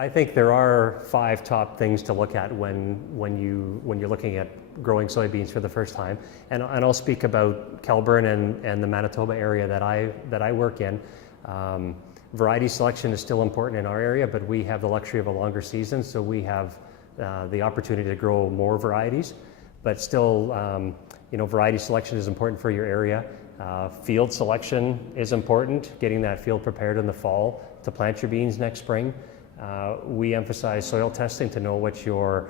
I think there are 5 top things to look at when you're looking at growing soybeans for the first time, and I'll speak about Kelburn and the Manitoba area that I work in. Variety selection is still important in our area, but we have the luxury of a longer season, so we have the opportunity to grow more varieties. But still, variety selection is important for your area. Field selection is important, getting that field prepared in the fall to plant your beans next spring. We emphasize soil testing to know what your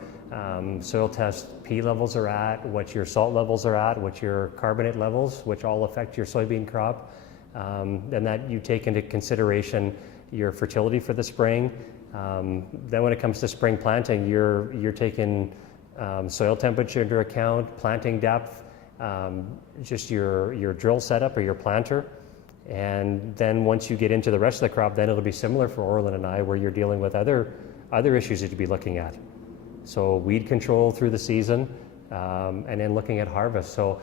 soil test P levels are at, what your salt levels are at, what your carbonate levels, which all affect your soybean crop. And that you take into consideration your fertility for the spring. Then when it comes to spring planting, you're taking soil temperature into account, planting depth, just your drill setup or your planter. And then once you get into the rest of the crop, then it'll be similar for Orland and I, where you're dealing with other issues that you'd be looking at. So weed control through the season, and then looking at harvest. So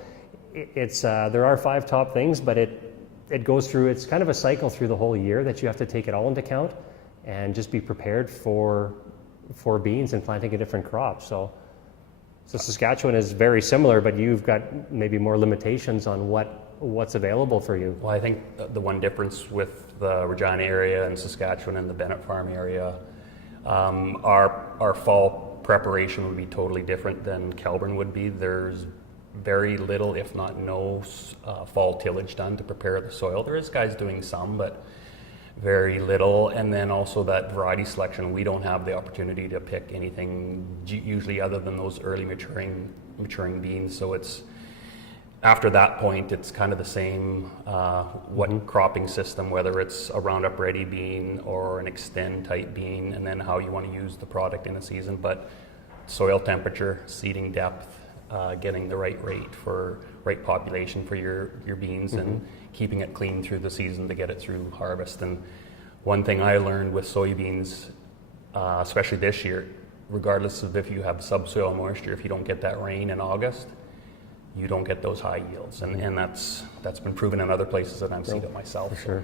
it's there are 5 top things, but it goes through, it's kind of a cycle through the whole year that you have to take it all into account and just be prepared for beans and planting a different crop. So Saskatchewan is very similar, but you've got maybe more limitations on what's available for you. Well, I think the one difference with the Regina area and Saskatchewan and the Bennett Farm area, our fall preparation would be totally different than Kelburn would be. There's very little, if not no, fall tillage done to prepare the soil. There is guys doing some, but very little. And then also that variety selection, we don't have the opportunity to pick anything usually other than those early maturing beans. So it's after that point, it's kind of the same cropping system, whether it's a Roundup Ready bean or an Extend type bean, and then how you want to use the product in a season. But soil temperature, seeding depth, getting the right rate for right population for your beans, and keeping it clean through the season to get it through harvest. And one thing I learned with soybeans, especially this year, regardless of if you have subsoil moisture, if you don't get that rain in August, you don't get those high yields. And that's been proven in other places, and I've seen it myself. For sure.